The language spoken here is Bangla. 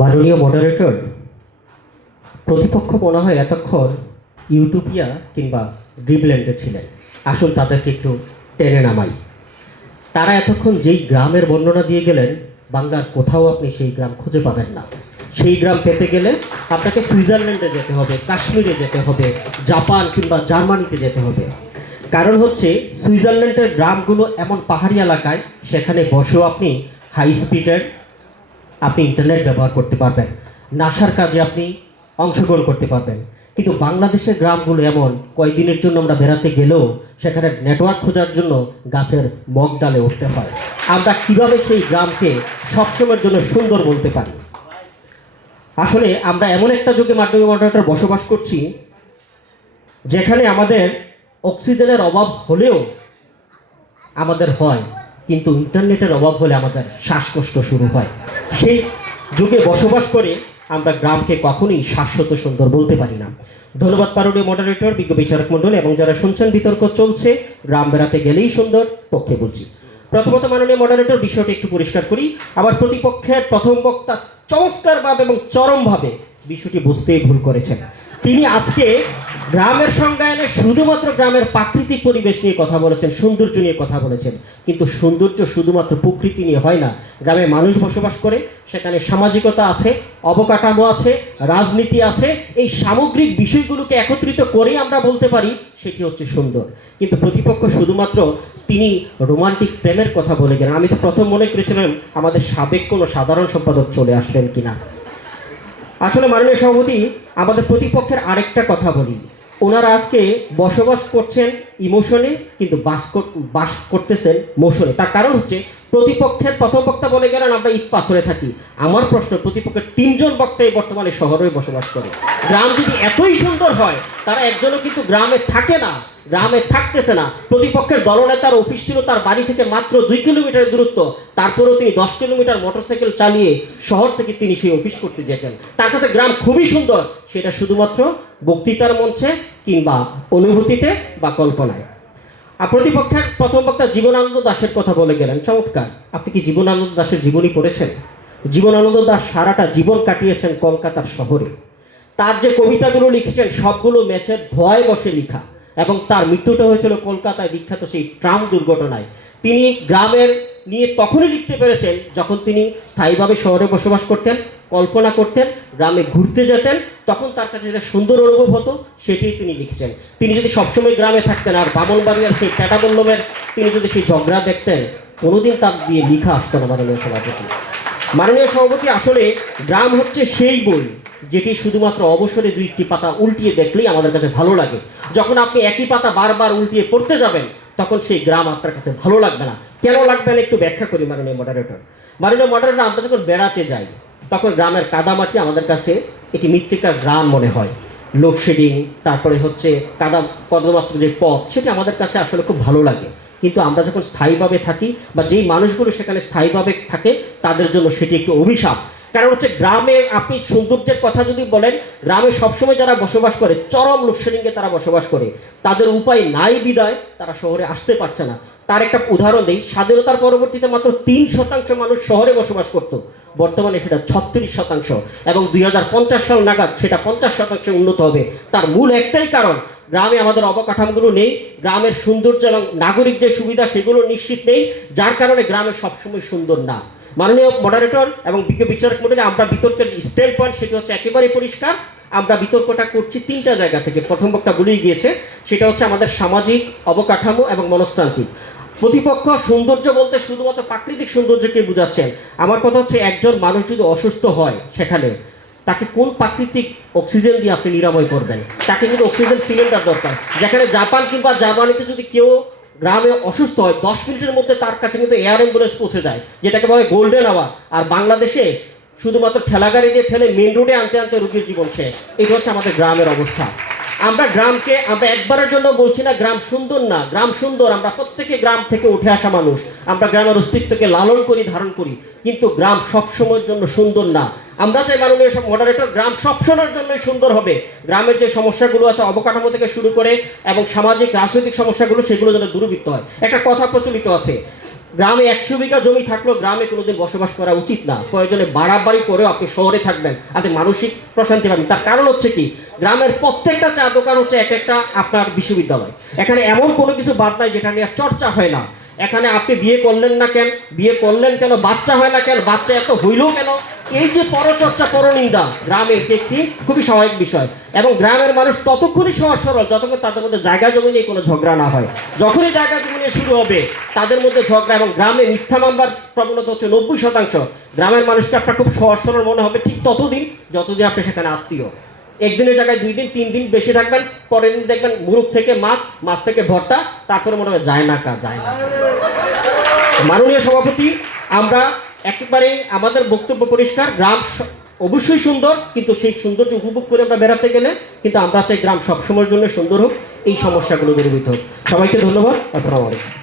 মাননীয় মডারেটর, প্রতিপক্ষ মনে হয় এতক্ষণ ইউটোপিয়া কিংবা ড্রিমল্যান্ডে ছিলেন। আসুন তাদেরকে একটু টেনে নামাই। তারা এতক্ষণ যেই গ্রামের বর্ণনা দিয়ে গেলেন, বাংলার কোথাও আপনি সেই গ্রাম খুঁজে পাবেন না। সেই গ্রাম পেতে গেলে আপনাকে সুইজারল্যান্ডে যেতে হবে, কাশ্মীরে যেতে হবে, জাপান কিংবা জার্মানিতে যেতে হবে। কারণ হচ্ছে সুইজারল্যান্ডের গ্রামগুলো এমন পাহাড়ি এলাকায়, সেখানে বসেও আপনি হাই স্পিডের ইন্টারনেট ব্যবহার করতে পারবেন, নাসার কাজে আপনি অংশগ্রহণ করতে পারবেন। কিন্তু বাংলাদেশের গ্রামগুলো এমন, কয়েকদিনের জন্য আমরা বেড়াতে গেলেও সেখানে নেটওয়ার্ক খোঁজার জন্য গাছের মগ ডালে উঠতে হয়। আমরা কিভাবে সেই গ্রামকে সবসময়ের জন্য সুন্দর বলতে পারি? আসলে আমরা এমন একটা যুগে মাধ্যমিক মডারেটর বসবাস করছি, যেখানে আমাদের অক্সিজেনের অভাব হলেও আমাদের হয়, কিন্তু ইন্টারনেটের অভাব হলে আমাদের শ্বাসকষ্ট শুরু হয়। সেই যুগে বসবাস করে আমরা গ্রামকে কখনোই শাশ্বত সুন্দর বলতে পারি না। ধন্যবাদ মাননীয় মডারেটর, বিজ্ঞ বিচারক মণ্ডলী এবং যারা শুনছেন। বিতর্ক চলছে, গ্রাম বেড়াতে গেলেই সুন্দর পক্ষে বলছি। প্রথমত মাননীয় মডারেটর, বিষয়টি একটু পরিষ্কার করি। আবার প্রতিপক্ষের প্রথম বক্তা চমৎকারভাবে এবং চরমভাবে বিষয়টি বুঝতেই ভুল করেছেন। তিনি আজকে গ্রামের সংজ্ঞায়নে শুধুমাত্র গ্রামের প্রাকৃতিক পরিবেশ নিয়ে কথা বলেছেন, সৌন্দর্য নিয়ে কথা বলেছেন। কিন্তু সৌন্দর্য শুধুমাত্র প্রকৃতি নিয়ে হয় না। গ্রামে মানুষ বসবাস করে, সেখানে সামাজিকতা আছে, অবকাঠামো আছে, রাজনীতি আছে। এই সামগ্রিক বিষয়গুলোকে একত্রিত করেই আমরা বলতে পারি সেটি হচ্ছে সুন্দর। কিন্তু প্রতিপক্ষ শুধুমাত্র তিনি রোমান্টিক প্রেমের কথা বলে গেলেন। আমি তো প্রথম মনে করেছিলাম আমাদের সাবেক কোনো সাধারণ সম্পাদক চলে আসলেন কিনা। আসলে মাননীয় সভাপতি, আমাদের প্রতিপক্ষের আরেকটা কথা বলি। ওনারা আজকে বসবাস করছেন ইমোশনে, কিন্তু বাস করতেছেন মোশনে। তার কারণ হচ্ছে প্রতিপক্ষের প্রথম বক্তা বলে গেলেন আমরা ইট পাথরে থাকি। আমার প্রশ্ন, প্রতিপক্ষের 3জন বক্তাই বর্তমানে শহরে বসবাস করে। গ্রাম যদি এতই সুন্দর হয়, তারা একজনও কিন্তু গ্রামে থাকে না, গ্রামে থাকতেছে না। প্রতিপক্ষের দলনেতার অফিস ছিল তার বাড়ি থেকে মাত্র 2 কিলোমিটার দূরত্ব, তারপরেও তিনি 10 কিলোমিটার মোটরসাইকেল চালিয়ে শহর থেকে তিনি সেই অফিস করতে যেতেন। তার কাছে গ্রাম খুবই সুন্দর, সেটা শুধুমাত্র বক্তৃতার মঞ্চে কিংবা অনুভূতিতে বা কল্পনায়। আর প্রতিপক্ষের প্রথম বক্তা জীবনানন্দ দাশের কথা বলে গেলেন, চমৎকার। আপনি কি জীবনানন্দ দাশের জীবনী পড়েছেন? জীবনানন্দ দাশ সারাটা জীবন কাটিয়েছেন কলকাতার শহরে। তার যে কবিতাগুলো লিখেছেন সবগুলো ম্যাচের ধোয়ায় বসে লেখা, এবং তার মৃত্যুটা হয়েছিল কলকাতায় বিখ্যাত সেই ট্রাম দুর্ঘটনায়। তিনি গ্রামের নিয়ে তখনই লিখতে পেরেছেন যখন তিনি স্থায়ীভাবে শহরে বসবাস করতেন, কল্পনা করতেন, গ্রামে ঘুরতে যেতেন, তখন তার কাছে যেটা সুন্দর অনুভব হতো সেটাই তিনি লিখেছেন। তিনি যদি সবসময় গ্রামে থাকতেন আর বামনবাড়িয়ার সেই পেটাবল্লমের তিনি যদি সেই ঝগড়া দেখতেন, কোনোদিন তার দিয়ে লিখা আসতো না। মাননীয় সভাপতি, আসলে গ্রাম হচ্ছে সেই বই যেটি শুধুমাত্র অবসরে 2টি পাতা উল্টিয়ে দেখলেই আমাদের কাছে ভালো লাগে। যখন আপনি একই পাতা বারবার উল্টিয়ে পড়তে যাবেন, তখন সেই গ্রাম আপনার কাছে ভালো লাগবে না। কেন লাগবে না একটু ব্যাখ্যা করি মাননীয় মডারেটর। আমরা যখন বেড়াতে যাই, তখন গ্রামের কাদামাটি আমাদের কাছে একটি মৃত্তিকার গ্রাম মনে হয়। লোডশেডিং, তারপরে হচ্ছে কর্দমাক্ত যে পথ, সেটি আমাদের কাছে আসলে খুব ভালো লাগে। কিন্তু আমরা যখন স্থায়ীভাবে থাকি বা যেই মানুষগুলো সেখানে স্থায়ীভাবে থাকে, তাদের জন্য সেটি একটু অভিশাপ। কারণ হচ্ছে গ্রামে আপনি সৌন্দর্যের কথা যদি বলেন, গ্রামে সবসময় যারা বসবাস করে চরম লোডশেডিংয়ে তারা বসবাস করে, তাদের উপায় নাই বিদায় তারা শহরে আসতে পারছে না। তার একটা উদাহরণ দিই, স্বাধীনতার পরবর্তীতে মাত্র 3% মানুষ শহরে বসবাস করত, বর্তমানে সেটা 36%, এবং 2050 সাল নাগাদ সেটা 50% উন্নত হবে। তার মূল একটাই কারণ, গ্রামে আমাদের অবকাঠামোগুলো নেই, গ্রামের সৌন্দর্য এবং নাগরিক যে সুবিধা সেগুলো নিশ্চিত নেই, যার কারণে গ্রামে সবসময় সুন্দর না। মাননীয় মডারেটর এবং বিজ্ঞ বিচারক মণ্ডলী, আমরা বিতর্কের স্ট্যান্ড পয়েন্ট সেটি হচ্ছে একেবারে পরিষ্কার। আমরা বিতর্কটা করছি 3টা জায়গা থেকে। প্রথম বক্তা বলেই গিয়েছে, সেটা হচ্ছে আমাদের সামাজিক, অবকাঠামো এবং মনস্তান্ত্রিক। প্রতিপক্ষ সৌন্দর্য বলতে শুধুমাত্র প্রাকৃতিক সৌন্দর্যকে বোঝাচ্ছেন। আমার কথা হচ্ছে, একজন মানুষ যদি অসুস্থ হয়, সেখানে তাকে কোন প্রাকৃতিক অক্সিজেন দিয়ে আপনি নিরাময় করবেন? তাকে কিন্তু অক্সিজেন সিলিন্ডার দরকার। যেখানে জাপান কিংবা জার্মানিতে যদি কেউ গ্রামে অসুস্থ হয়, 10 মিনিটের মধ্যে তার কাছে কিন্তু এয়ার অ্যাম্বুলেন্স পৌঁছে যায়, যেটাকে বলে গোল্ডেন আওয়ার। আর বাংলাদেশে শুধুমাত্র ঠেলাগাড়ি দিয়ে ঠেলে মেন রোডে আনতে আনতে রোগীর জীবন শেষ। এটা হচ্ছে আমাদের গ্রামের অবস্থা। আমরা একবারের জন্য বলছি না গ্রাম সুন্দর না, গ্রাম সুন্দর। আমরা প্রত্যেকে গ্রাম থেকে উঠে আসা মানুষ, আমরা গ্রামের অস্তিত্বকে লালন করি, ধারণ করি। কিন্তু গ্রাম সবসময়ের জন্য সুন্দর না। আমরা চাই মাননীয় মডারেটর, গ্রাম সবসময়ের জন্যই সুন্দর হবে। গ্রামের যে সমস্যাগুলো আছে অবকাঠামো থেকে শুরু করে এবং সামাজিক রাজনৈতিক সমস্যাগুলো, সেগুলো যেন দূরীভূত হয়। একটা কথা প্রচলিত আছে, গ্রামে 100 বিঘা জমি থাকলেও গ্রামে কোনোদিন বসবাস করা উচিত না। প্রয়োজনে বাড়াবাড়ি করেও আপনি শহরে থাকবেন, আপনি মানসিক প্রশান্তি পাবেন। তার কারণ হচ্ছে কি, গ্রামের প্রত্যেকটা চা দোকান হচ্ছে এক একটা আপনার বিশ্ববিদ্যালয়। এখানে এমন কোনো কিছু বাদ নাই যেটা নিয়ে চর্চা হয় না। এখানে আপনি বিয়ে করলেন না কেন, বিয়ে করলেন কেন, বাচ্চা হয় না কেন, বাচ্চা এত হইল কেন, এই যে পরচর্চা পরনিন্দা গ্রামে এটি একটি খুবই স্বাভাবিক বিষয়। এবং গ্রামের মানুষ ততক্ষণই সহজ সরল যতক্ষণ তাদের মধ্যে জায়গা জমি নিয়ে কোনো ঝগড়া না হয়। যখনই জায়গা জমি নিয়ে শুরু হবে তাদের মধ্যে ঝগড়া, এবং গ্রামে মিথ্যা মামলার প্রবণতা হচ্ছে 90%। গ্রামের মানুষকে আপনার খুব সহজ সরল মনে হবে ঠিক ততদিন যতদিন আপনি সেখানে আত্মীয়। একদিনের জায়গায় 2 দিন 3 দিন বেশি থাকবেন, পরের দিন দেখবেন মুরুখ থেকে মাছ, মাছ থেকে ভর্তা, তারপরে মনে হবে যায় না কা যায় না। মাননীয় সভাপতি, আমরা একেবারে আমাদের বক্তব্য পরিষ্কার, গ্রাম অবশ্যই সুন্দর, কিন্তু সেই সৌন্দর্য উপভোগ করে আমরা বেড়াতে গেলে কিন্তু আমরা চাই গ্রাম সবসময়ের জন্য সুন্দর হোক, এই সমস্যাগুলো দূরীভূত হোক। সবাইকে ধন্যবাদ। আসসালামু আলাইকুম।